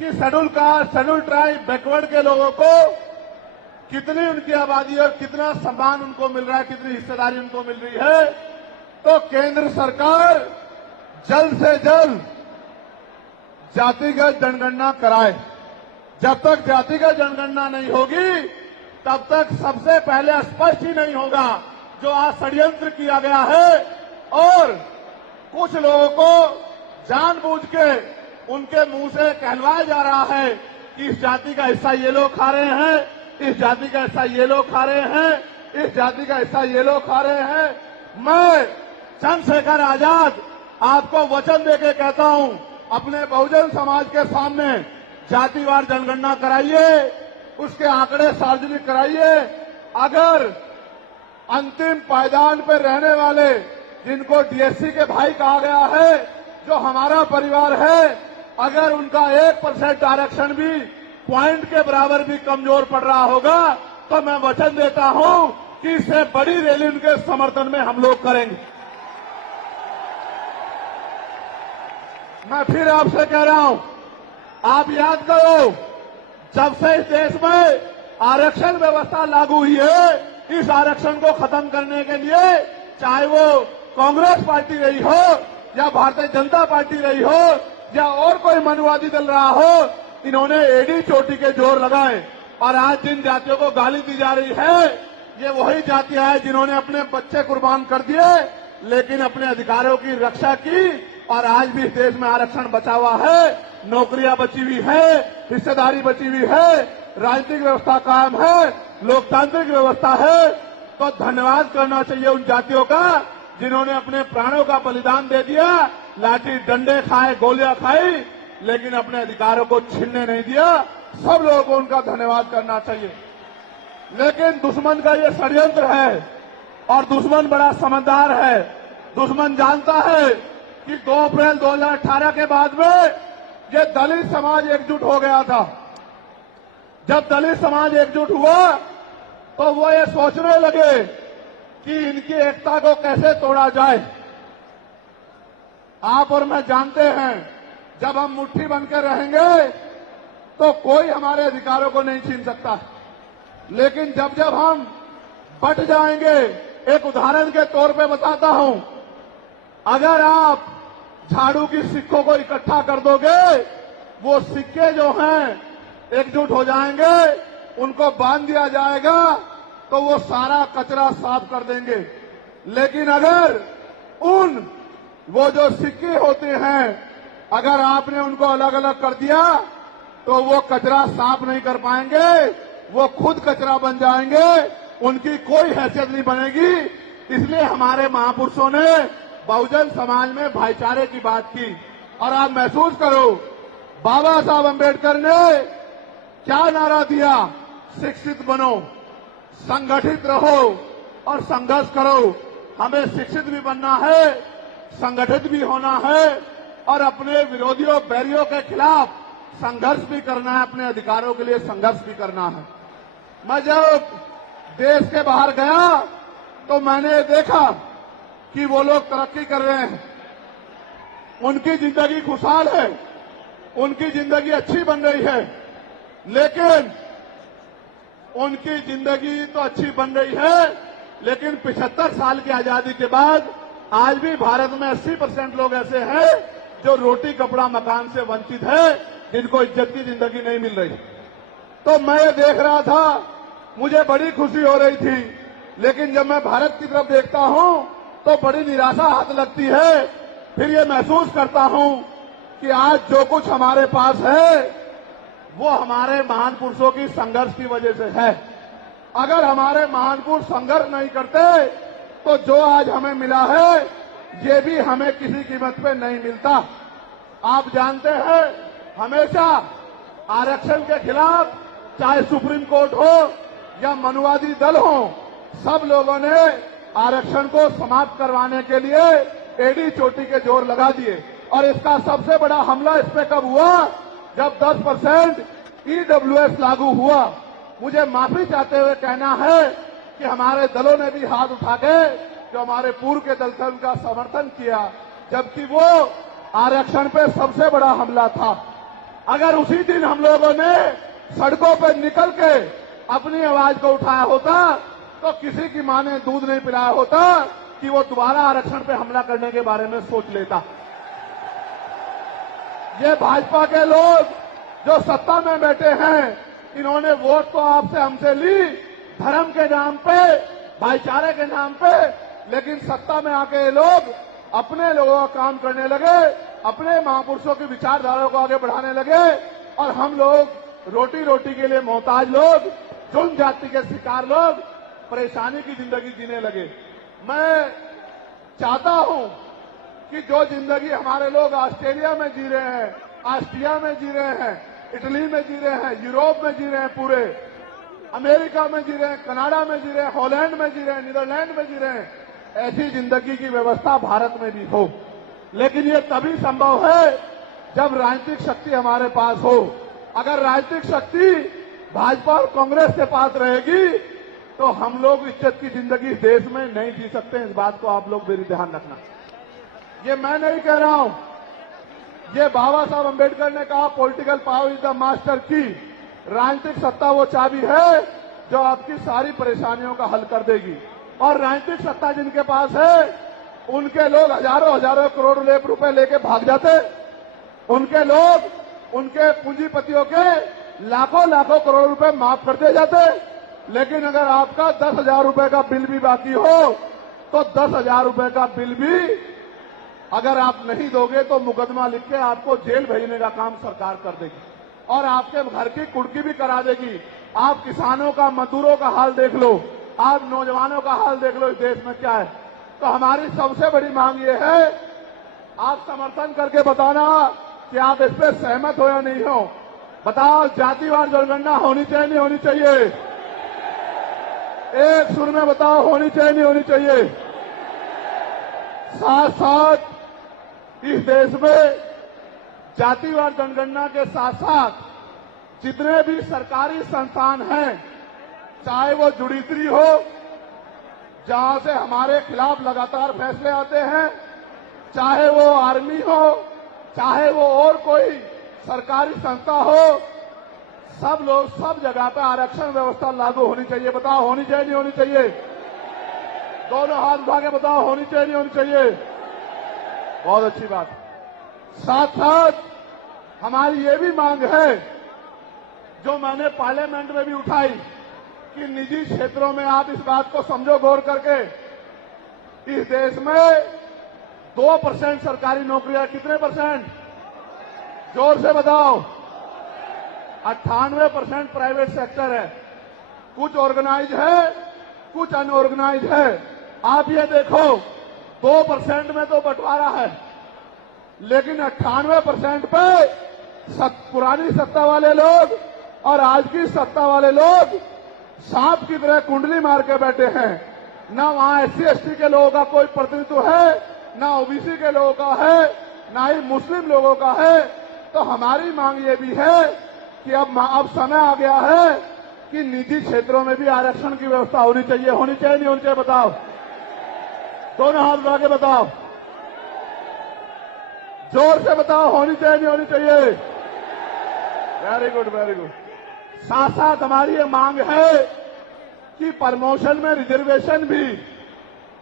कि schedule caste, schedule tribe, backward के लोगों को कितनी उनकी आबादी और कितना सम्मान उनको मिल रहा है, कितनी हिस्सेदारी उनको मिल रही है। तो केंद्र सरकार जल्द से जल्द जातिगत जनगणना कराए। जब तक जातिगत जनगणना नहीं होगी तब तक सबसे पहले स्पष्ट ही नहीं होगा जो आज षड्यंत्र किया गया है और कुछ लोगों को जानबूझ के उनके मुंह से कहलवाया जा रहा है कि इस जाति का हिस्सा ये लोग खा रहे हैं, इस जाति का हिस्सा ये लोग खा रहे हैं, इस जाति का हिस्सा ये लोग खा रहे हैं। मैं चंद्रशेखर आजाद आपको वचन देके कहता हूं, अपने बहुजन समाज के सामने जातिवार जनगणना कराइए, उसके आंकड़े सार्वजनिक कराइए। अगर अंतिम पायदान पर रहने वाले जिनको डीएससी के भाई कहा गया है, जो हमारा परिवार है, अगर उनका 1% आरक्षण भी पॉइंट के बराबर भी कमजोर पड़ रहा होगा तो मैं वचन देता हूं कि इससे बड़ी रैली उनके समर्थन में हम लोग करेंगे। मैं फिर आपसे कह रहा हूं, आप याद करो, जब से इस देश में आरक्षण व्यवस्था लागू हुई है, इस आरक्षण को खत्म करने के लिए चाहे वो कांग्रेस पार्टी रही हो या भारतीय जनता पार्टी रही हो या और कोई मनुवादी दल रहा हो, इन्होंने एडी चोटी के जोर लगाए। और आज जिन जातियों को गाली दी जा रही है, ये वही जातियां हैं जिन्होंने अपने बच्चे कुर्बान कर दिए लेकिन अपने अधिकारों की रक्षा की और आज भी इस देश में आरक्षण बचा हुआ है, नौकरियां बची हुई है, हिस्सेदारी बची हुई है, राजनीतिक व्यवस्था कायम है, लोकतांत्रिक व्यवस्था है। तो धन्यवाद करना चाहिए उन जातियों का जिन्होंने अपने प्राणों का बलिदान दे दिया, लाठी डंडे खाए, गोलियां खाई, लेकिन अपने अधिकारों को छीनने नहीं दिया। सब लोगों को उनका धन्यवाद करना चाहिए। लेकिन दुश्मन का ये षड्यंत्र है और दुश्मन बड़ा समझदार है। दुश्मन जानता है कि 2 अप्रैल 2018 के बाद में ये दलित समाज एकजुट हो गया था। जब दलित समाज एकजुट हुआ तो वो ये सोचने लगे कि इनकी एकता को कैसे तोड़ा जाए। आप और मैं जानते हैं, जब हम मुट्ठी बनकर रहेंगे तो कोई हमारे अधिकारों को नहीं छीन सकता, लेकिन जब जब हम बट जाएंगे, एक उदाहरण के तौर पे बताता हूं, अगर आप झाड़ू की सिक्कों को इकट्ठा कर दोगे, वो सिक्के जो हैं एकजुट हो जाएंगे, उनको बांध दिया जाएगा तो वो सारा कचरा साफ कर देंगे। लेकिन अगर वो जो सिक्के होते हैं, अगर आपने उनको अलग अलग कर दिया तो वो कचरा साफ नहीं कर पाएंगे, वो खुद कचरा बन जाएंगे, उनकी कोई हैसियत नहीं बनेगी। इसलिए हमारे महापुरुषों ने बहुजन समाज में भाईचारे की बात की। और आप महसूस करो, बाबा साहब अम्बेडकर ने क्या नारा दिया? शिक्षित बनो, संगठित रहो और संघर्ष करो। हमें शिक्षित भी बनना है, संगठित भी होना है और अपने विरोधियों, बैरियों के खिलाफ संघर्ष भी करना है, अपने अधिकारों के लिए संघर्ष भी करना है। मैं जब देश के बाहर गया तो मैंने देखा कि वो लोग तरक्की कर रहे हैं, उनकी जिंदगी खुशहाल है, उनकी जिंदगी अच्छी बन रही है। लेकिन उनकी जिंदगी तो अच्छी बन रही है, लेकिन 75 साल की आजादी के बाद आज भी भारत में 80% लोग ऐसे हैं जो रोटी, कपड़ा, मकान से वंचित है, जिनको इज्जत की जिंदगी नहीं मिल रही। तो मैं ये देख रहा था, मुझे बड़ी खुशी हो रही थी, लेकिन जब मैं भारत की तरफ देखता हूं तो बड़ी निराशा हाथ लगती है। फिर ये महसूस करता हूं कि आज जो कुछ हमारे पास है वो हमारे महान पुरुषों की संघर्ष की वजह से है। अगर हमारे महान पुरुष संघर्ष नहीं करते तो जो आज हमें मिला है ये भी हमें किसी कीमत पे नहीं मिलता। आप जानते हैं, हमेशा आरक्षण के खिलाफ चाहे सुप्रीम कोर्ट हो या मनुवादी दल हो, सब लोगों ने आरक्षण को समाप्त करवाने के लिए एडी चोटी के जोर लगा दिए। और इसका सबसे बड़ा हमला इस पे कब हुआ? जब 10% ईडब्ल्यूएस लागू हुआ। मुझे माफी चाहते हुए कहना है कि हमारे दलों ने भी हाथ उठा के, जो हमारे पूर्व के दल थे, उनका समर्थन किया, जबकि वो आरक्षण पे सबसे बड़ा हमला था। अगर उसी दिन हम लोगों ने सड़कों पर निकल के अपनी आवाज को उठाया होता तो किसी की मां ने दूध नहीं पिलाया होता कि वो दोबारा आरक्षण पे हमला करने के बारे में सोच लेता। ये भाजपा के लोग जो सत्ता में बैठे हैं, इन्होंने वोट तो आपसे हमसे ली धर्म के नाम पे, भाईचारे के नाम पे, लेकिन सत्ता में आके ये लोग अपने लोगों का काम करने लगे, अपने महापुरुषों की विचारधारा को आगे बढ़ाने लगे और हम लोग रोटी रोटी के लिए मोहताज लोग, जुल्म जाति के शिकार लोग परेशानी की जिंदगी जीने लगे। मैं चाहता हूं कि जो जिंदगी हमारे लोग ऑस्ट्रेलिया में जी रहे हैं, ऑस्ट्रिया में जी रहे हैं, इटली में जी रहे हैं, यूरोप में जी रहे हैं, पूरे अमेरिका में जी रहे हैं, कनाडा में जी रहे हैं, हॉलैंड में जी रहे हैं, नीदरलैंड में जी रहे हैं, ऐसी जिंदगी की व्यवस्था भारत में भी हो। लेकिन ये तभी संभव है जब राजनीतिक शक्ति हमारे पास हो। अगर राजनीतिक शक्ति भाजपा और कांग्रेस के पास रहेगी तो हम लोग इज्जत की जिंदगी देश में नहीं जी सकते। इस बात को आप लोग मेरी ध्यान रखना। ये मैं नहीं कह रहा हूं, ये बाबा साहब अम्बेडकर ने कहा, political power is the master की। राजनीतिक सत्ता वो चाबी है जो आपकी सारी परेशानियों का हल कर देगी। और राजनीतिक सत्ता जिनके पास है उनके लोग हजारों हजारों करोड़ रुपए लेके भाग जाते, उनके लोग उनके पूंजीपतियों के लाखों लाखों करोड़ रुपए माफ करते जाते। लेकिन अगर आपका 10,000 रुपए का बिल भी बाकी हो तो 10,000 रुपए का बिल भी अगर आप नहीं दोगे तो मुकदमा लिख के आपको जेल भेजने का काम सरकार कर देगी और आपके घर की कुर्की भी करा देगी। आप किसानों का, मजदूरों का हाल देख लो, आप नौजवानों का हाल देख लो इस देश में क्या है। तो हमारी सबसे बड़ी मांग ये है, आप समर्थन करके बताना कि आप इस पर सहमत हो या नहीं हो। बताओ, जातिवार जनगणना होनी चाहिए नहीं होनी चाहिए? एक सुर में बताओ, होनी चाहिए नहीं होनी चाहिए? साथ साथ इस देश में जातिवार जनगणना के साथ साथ जितने भी सरकारी संस्थान हैं, चाहे वो जुडिशरी हो जहां से हमारे खिलाफ लगातार फैसले आते हैं, चाहे वो आर्मी हो, चाहे वो और कोई सरकारी संस्था हो, सब लोग सब जगह पे आरक्षण व्यवस्था लागू होनी चाहिए। बताओ, होनी चाहिए नहीं होनी चाहिए? दोनों हाथ उठा के बताओ, होनी चाहिए नहीं होनी चाहिए? बहुत अच्छी बात। साथ साथ हमारी ये भी मांग है जो मैंने पार्लियामेंट में भी उठाई कि निजी क्षेत्रों में आप इस बात को समझो गौर करके, इस देश में 2% सरकारी नौकरियां, कितने परसेंट? जोर से बताओ। 98% प्राइवेट सेक्टर है। कुछ ऑर्गेनाइज है, कुछ अनऑर्गेनाइज है। आप ये देखो, 2% में तो बंटवारा है, लेकिन 98% पे पुरानी सत्ता वाले लोग और आज की सत्ता वाले लोग सांप की तरह कुंडली मार के बैठे हैं। ना वहां SC/ST के लोगों का कोई प्रतिनिधित्व है, ना OBC के लोगों का है, ना ही मुस्लिम लोगों का है। तो हमारी मांग ये भी है कि अब समय आ गया है कि निजी क्षेत्रों में भी आरक्षण की व्यवस्था होनी चाहिए। होनी चाहिए नहीं होनी चाहिए? बताओ, दोनों हाथ उठा के बताओ, जोर से बताओ, होनी चाहिए नहीं होनी चाहिए? Very good, very good. साथ साथ हमारी ये मांग है कि प्रमोशन में रिजर्वेशन भी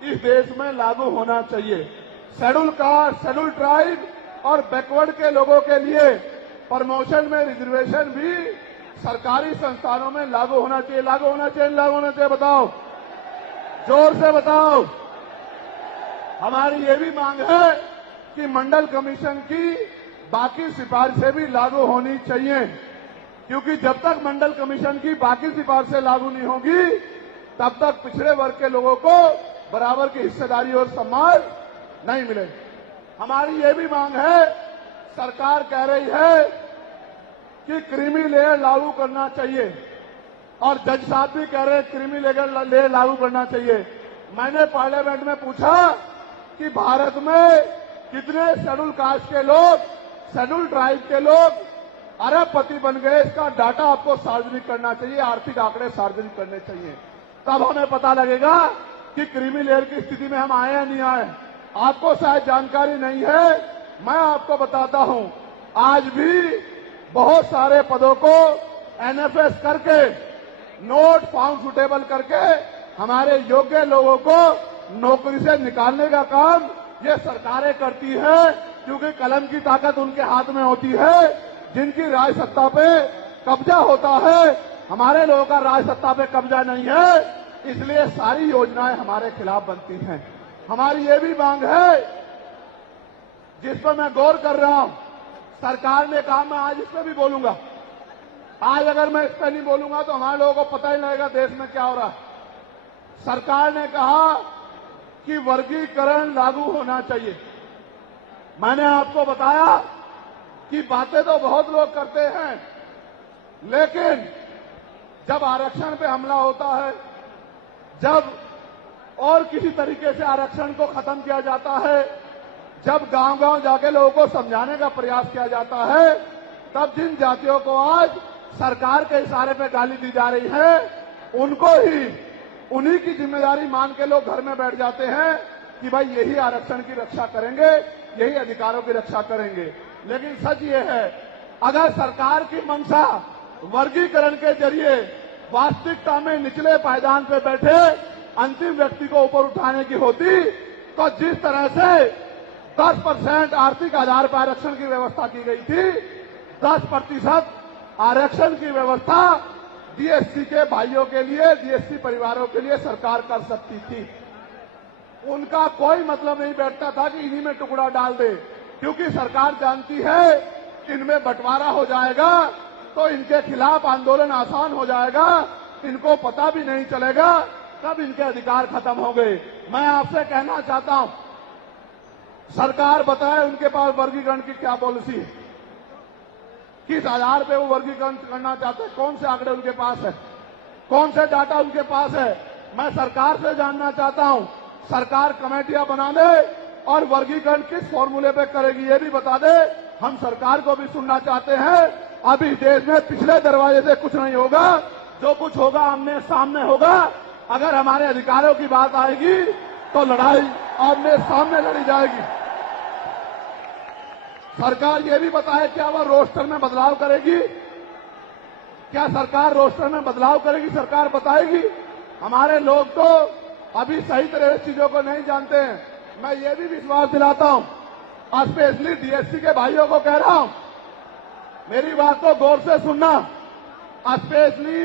इस देश में लागू होना चाहिए। शेड्यूल कास्ट, शेड्यूल ट्राइब और बैकवर्ड के लोगों के लिए प्रमोशन में रिजर्वेशन भी सरकारी संस्थानों में लागू होना चाहिए। लागू होना चाहिए, लागू होना चाहिए? बताओ, जोर से बताओ। हमारी ये भी मांग है कि मंडल कमीशन की बाकी सिफारिशें भी लागू होनी चाहिए, क्योंकि जब तक मंडल कमीशन की बाकी सिफारिशें लागू नहीं होगी तब तक पिछड़े वर्ग के लोगों को बराबर की हिस्सेदारी और सम्मान नहीं मिलेगी। हमारी ये भी मांग है, सरकार कह रही है कि क्रीमी लेयर लागू करना चाहिए और जज साहब भी कह रहे हैं क्रीमी लेयर लागू करना चाहिए। मैंने पार्लियामेंट में पूछा कि भारत में कितने शेड्यूल कास्ट के लोग, शेड्यूल ट्राइब के लोग अरबपति बन गए, इसका डाटा आपको सार्वजनिक करना चाहिए, आर्थिक आंकड़े सार्वजनिक करने चाहिए। तब हमें पता लगेगा कि क्रीमी लेयर की स्थिति में हम आए या नहीं आए। आपको शायद जानकारी नहीं है, मैं आपको बताता हूं, आज भी बहुत सारे पदों को एनएफएस करके नोट फाउंड सुटेबल करके हमारे योग्य लोगों को नौकरी से निकालने का काम ये सरकारें करती है, क्योंकि कलम की ताकत उनके हाथ में होती है। जिनकी राज सत्ता पे कब्जा होता है, हमारे लोगों का राज सत्ता पे कब्जा नहीं है, इसलिए सारी योजनाएं हमारे खिलाफ बनती हैं। हमारी ये भी मांग है, जिस पर मैं गौर कर रहा हूं, सरकार ने कहा, मैं आज इस पर भी बोलूंगा। आज अगर मैं इस पर नहीं बोलूंगा तो हमारे लोगों को पता ही नहीं लगेगा देश में क्या हो रहा है। सरकार ने कहा कि वर्गीकरण लागू होना चाहिए। मैंने आपको बताया कि बातें तो बहुत लोग करते हैं, लेकिन जब आरक्षण पे हमला होता है, जब और किसी तरीके से आरक्षण को खत्म किया जाता है, जब गांव-गांव जाके लोगों को समझाने का प्रयास किया जाता है, तब जिन जातियों को आज सरकार के इशारे पे गाली दी जा रही है, उनको ही उन्हीं की जिम्मेदारी मान के लोग घर में बैठ जाते हैं कि भाई यही आरक्षण की रक्षा करेंगे, यही अधिकारों की रक्षा करेंगे। लेकिन सच ये है, अगर सरकार की मंशा वर्गीकरण के जरिए वास्तविकता में निचले पायदान पे बैठे अंतिम व्यक्ति को ऊपर उठाने की होती, तो जिस तरह से 10% आर्थिक आधार पर आरक्षण की व्यवस्था की गई थी, 10% आरक्षण की व्यवस्था डीएससी के भाइयों के लिए, डीएससी परिवारों के लिए सरकार कर सकती थी। उनका कोई मतलब नहीं बैठता था कि इन्हीं में टुकड़ा डाल दे, क्योंकि सरकार जानती है इनमें बंटवारा हो जाएगा तो इनके खिलाफ आंदोलन आसान हो जाएगा, इनको पता भी नहीं चलेगा कब इनके अधिकार खत्म हो गए। मैं आपसे कहना चाहता हूं, सरकार बताए उनके पास वर्गीकरण की क्या पॉलिसी है, किस आधार पे वो वर्गीकरण करना चाहते हैं, कौन से आंकड़े उनके पास है, कौन से डाटा उनके पास है। मैं सरकार से जानना चाहता हूं, सरकार कमेटियां बना दे और वर्गीकरण किस फॉर्मूले पे करेगी ये भी बता दे। हम सरकार को भी सुनना चाहते हैं। अभी देश में पिछले दरवाजे से कुछ नहीं होगा, जो कुछ होगा आमने सामने होगा। अगर हमारे अधिकारों की बात आएगी तो लड़ाई आमने सामने लड़ी जाएगी। सरकार ये भी बताए क्या वह रोस्टर में बदलाव करेगी, क्या सरकार रोस्टर में बदलाव करेगी, सरकार बताएगी। हमारे लोग तो अभी सही तरह से चीजों को नहीं जानते हैं। मैं ये भी विश्वास दिलाता हूं, स्पेशली डीएससी के भाइयों को कह रहा हूं, मेरी बात को गौर से सुनना। स्पेशली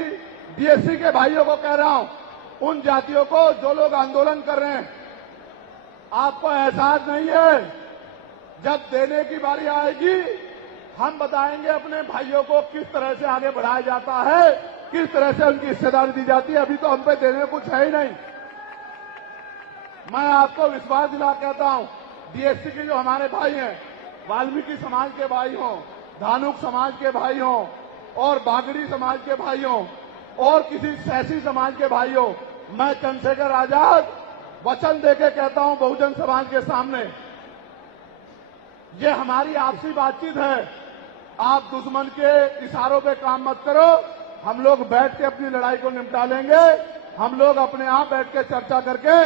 डीएससी के भाइयों को कह रहा हूं, उन जातियों को जो लोग आंदोलन कर रहे हैं, आपको एहसास नहीं है, जब देने की बारी आएगी हम बताएंगे अपने भाइयों को किस तरह से आगे बढ़ाया जाता है, किस तरह से उनकी हिस्सेदारी दी जाती है। अभी तो हम पे देने कुछ है ही नहीं। मैं आपको विश्वास दिला कहता हूं, डीएससी के जो हमारे भाई हैं, वाल्मीकि समाज के भाई हों, धानुक समाज के भाई हों और बागड़ी समाज के भाई हों और किसी सैसी समाज के भाई हों, मैं चंद्रशेखर आजाद वचन देके कहता हूं बहुजन समाज के सामने, ये हमारी आपसी बातचीत है। आप दुश्मन के इशारों पे काम मत करो, हम लोग बैठ के अपनी लड़ाई को निपटा लेंगे। हम लोग अपने आप बैठ के चर्चा करके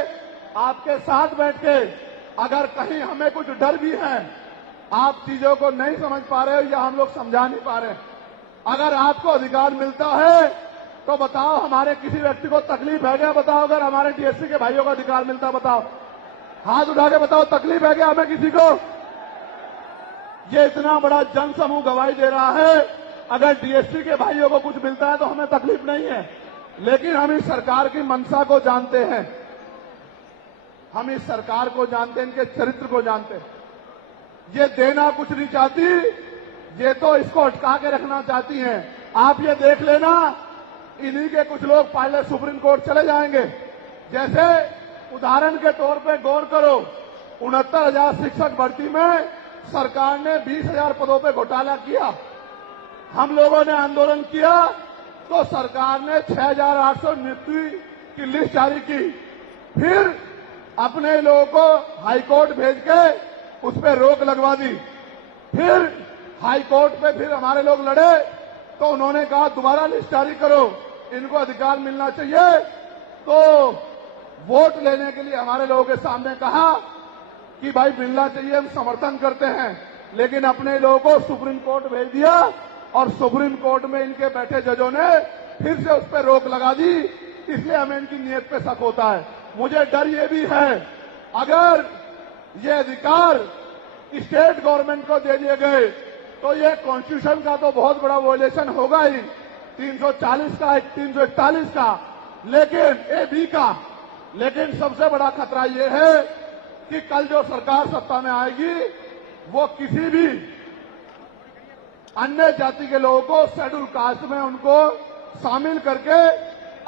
आपके साथ बैठ के, अगर कहीं हमें कुछ डर भी है, आप चीजों को नहीं समझ पा रहे हो या हम लोग समझा नहीं पा रहे, अगर आपको अधिकार मिलता है तो बताओ, हमारे किसी व्यक्ति को तकलीफ है क्या, बताओ। अगर हमारे डीएससी के भाइयों को अधिकार मिलता बताओ, हाथ उठा के बताओ, तकलीफ है क्या हमें किसी को। ये इतना बड़ा जन समूह गवाही दे रहा है, अगर डीएससी के भाइयों को कुछ मिलता है तो हमें तकलीफ नहीं है। लेकिन हम इस सरकार की मंशा को जानते हैं, हम इस सरकार को जानते हैं, इनके चरित्र को जानते हैं। ये देना कुछ नहीं चाहती, ये तो इसको अटका के रखना चाहती हैं। आप ये देख लेना, इन्हीं के कुछ लोग पहले सुप्रीम कोर्ट चले जाएंगे। जैसे उदाहरण के तौर पे गौर करो, 69,000 शिक्षक भर्ती में सरकार ने 20,000 पदों पे घोटाला किया। हम लोगों ने आंदोलन किया तो सरकार ने 6,800 नियुक्ति की लिस्ट जारी की। फिर अपने लोगों को हाईकोर्ट भेज के उस पर रोक लगवा दी। फिर हाईकोर्ट पे फिर हमारे लोग लड़े तो उन्होंने कहा दोबारा लिस्ट जारी करो, इनको अधिकार मिलना चाहिए। तो वोट लेने के लिए हमारे लोगों के सामने कहा कि भाई मिलना चाहिए, हम समर्थन करते हैं, लेकिन अपने लोगों को सुप्रीम कोर्ट भेज दिया और सुप्रीम कोर्ट में इनके बैठे जजों ने फिर से उस पर रोक लगा दी, इसलिए हमें इनकी नीयत पे शक होता है। मुझे डर ये भी है, अगर ये अधिकार स्टेट गवर्नमेंट को दे दिए गए तो ये कॉन्स्टिट्यूशन का तो बहुत बड़ा वॉयलेशन होगा ही, 340 का, 341 का, लेकिन AB का। लेकिन सबसे बड़ा खतरा ये है कि कल जो सरकार सत्ता में आएगी वो किसी भी अन्य जाति के लोगों को शेड्यूल कास्ट में उनको शामिल करके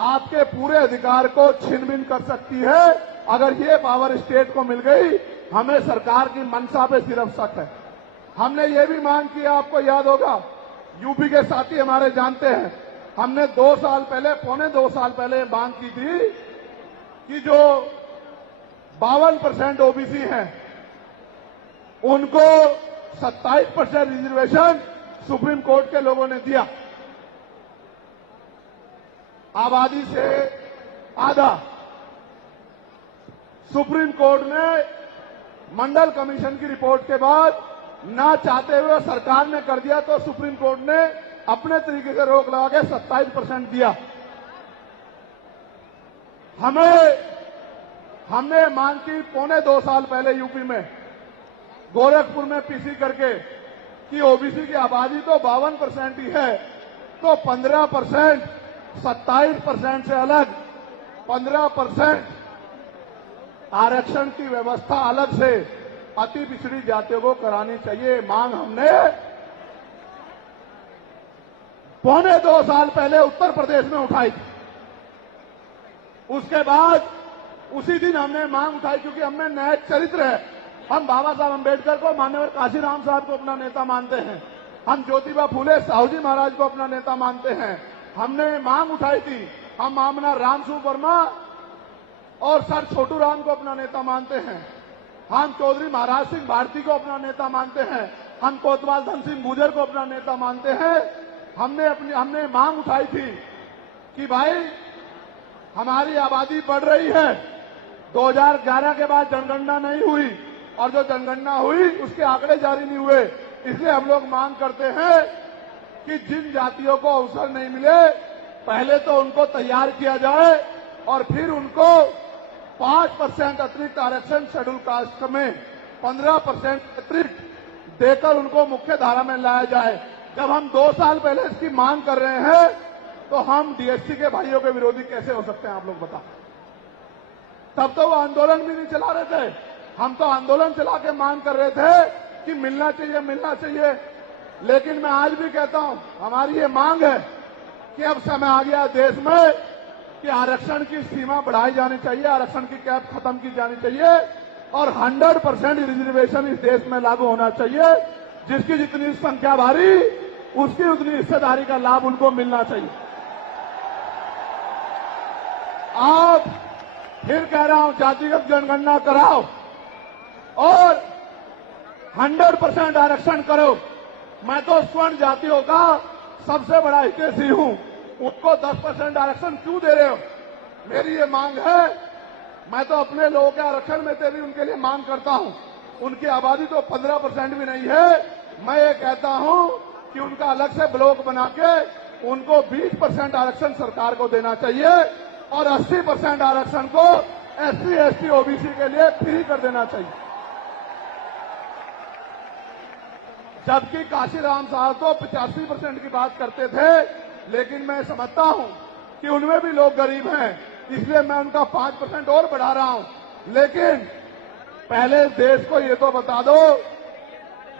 आपके पूरे अधिकार को छीन-बीन कर सकती है। अगर ये पावर स्टेट को मिल गई, हमें सरकार की मंशा पे सिर्फ शक है। हमने ये भी मांग किया, आपको याद होगा, यूपी के साथी हमारे जानते हैं, हमने 2 साल पहले, पौने 2 साल पहले मांग की थी कि जो 52% ओबीसी हैं उनको 27% रिजर्वेशन सुप्रीम कोर्ट के लोगों ने दिया, आबादी से आधा। सुप्रीम कोर्ट ने मंडल कमीशन की रिपोर्ट के बाद ना चाहते हुए सरकार ने कर दिया, तो सुप्रीम कोर्ट ने अपने तरीके से रोक लगा के 27% दिया। हमने मांग की पौने 2 साल पहले यूपी में गोरखपुर में पीसी करके कि ओबीसी की आबादी तो 52% ही है, तो 15%, 27% से अलग 15% आरक्षण की व्यवस्था अलग से अति पिछड़ी जातियों को करानी चाहिए। मांग हमने पौने 2 साल पहले उत्तर प्रदेश में उठाई थी। उसके बाद उसी दिन हमने मांग उठाई, क्योंकि हमें नैतिक चरित्र है। हम बाबा साहब अम्बेडकर को, माननीय काशीराम साहब को अपना नेता मानते हैं, हम ज्योतिबा फूले साहू जी महाराज को अपना नेता मानते हैं। हमने मांग उठाई थी, हम मामला रामसू वर्मा और सर छोटू राम को अपना नेता मानते हैं, हम चौधरी महाराज सिंह भारती को अपना नेता मानते हैं, हम कोतवाल धन सिंह गुर्जर को अपना नेता मानते हैं। हमने मांग उठाई थी कि भाई हमारी आबादी बढ़ रही है, 2011 के बाद जनगणना नहीं हुई और जो जनगणना हुई उसके आंकड़े जारी नहीं हुए, इसलिए हम लोग मांग करते हैं कि जिन जातियों को अवसर नहीं मिले पहले तो उनको तैयार किया जाए और फिर उनको 5% अतिरिक्त आरक्षण शेड्यूल कास्ट में 15% अतिरिक्त देकर उनको मुख्य धारा में लाया जाए। जब हम 2 साल पहले इसकी मांग कर रहे हैं तो हम डीएससी के भाइयों के विरोधी कैसे हो सकते हैं, आप लोग बताओ। तब तो वो आंदोलन भी नहीं चला रहे थे, हम तो आंदोलन चला के मांग कर रहे थे कि मिलना चाहिए, मिलना चाहिए। लेकिन मैं आज भी कहता हूं, हमारी ये मांग है कि अब समय आ गया देश में कि आरक्षण की सीमा बढ़ाई जानी चाहिए, आरक्षण की कैप खत्म की जानी चाहिए और 100% रिजर्वेशन इस देश में लागू होना चाहिए। जिसकी जितनी संख्या भारी उसकी उतनी हिस्सेदारी का लाभ उनको मिलना चाहिए। आप फिर कह रहा हूं, जातिगत जनगणना कराओ और 100% आरक्षण करो। मैं तो स्वर्ण जातियों का सबसे बड़ा हितैषी हूं, उनको 10% आरक्षण क्यों दे रहे हो? मेरी ये मांग है, मैं तो अपने लोगों के आरक्षण में से भी उनके लिए मांग करता हूं। उनकी आबादी तो 15% भी नहीं है। मैं ये कहता हूं कि उनका अलग से ब्लॉक बना के उनको 20% आरक्षण सरकार को देना चाहिए और 80% आरक्षण को SC, ST, OBC के लिए फ्री कर देना चाहिए। जबकि काशीराम साहब तो 85% की बात करते थे, लेकिन मैं समझता हूं कि उनमें भी लोग गरीब हैं, इसलिए मैं उनका 5% और बढ़ा रहा हूं। लेकिन पहले देश को ये तो बता दो,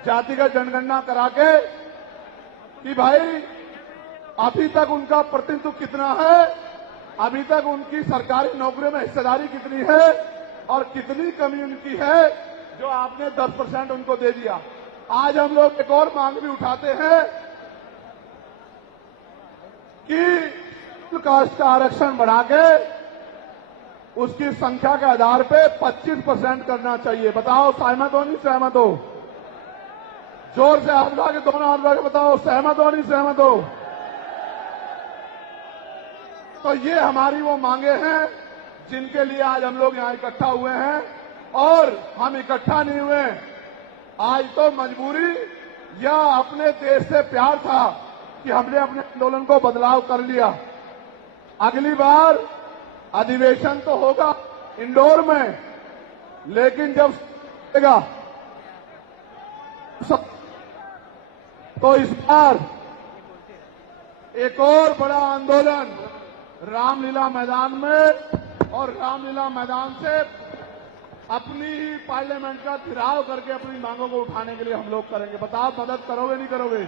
जातिगत जनगणना करा के, कि भाई अभी तक उनका प्रतिनिधित्व कितना है, अभी तक उनकी सरकारी नौकरियों में हिस्सेदारी कितनी है और कितनी कमी उनकी है जो आपने 10% उनको दे दिया। आज हम लोग एक और मांग भी उठाते हैं कि कास्ट का आरक्षण बढ़ा के उसकी संख्या के आधार पे 25% करना चाहिए। बताओ सहमत हो नहीं सहमत हो? जोर से हाथ उठा के, दोनों हाथ उठा के बताओ सहमत हो नहीं सहमत हो? तो ये हमारी वो मांगे हैं जिनके लिए आज हम लोग यहां इकट्ठा हुए हैं। और हम इकट्ठा नहीं हुए आज तो मजबूरी या अपने देश से प्यार था कि हमने अपने आंदोलन को बदलाव कर लिया। अगली बार अधिवेशन तो होगा इंदौर में, लेकिन जब तो इस बार एक और बड़ा आंदोलन रामलीला मैदान में, और रामलीला मैदान से अपनी ही पार्लियामेंट का घेराव करके अपनी मांगों को उठाने के लिए हम लोग करेंगे। बताओ मदद करोगे नहीं करोगे?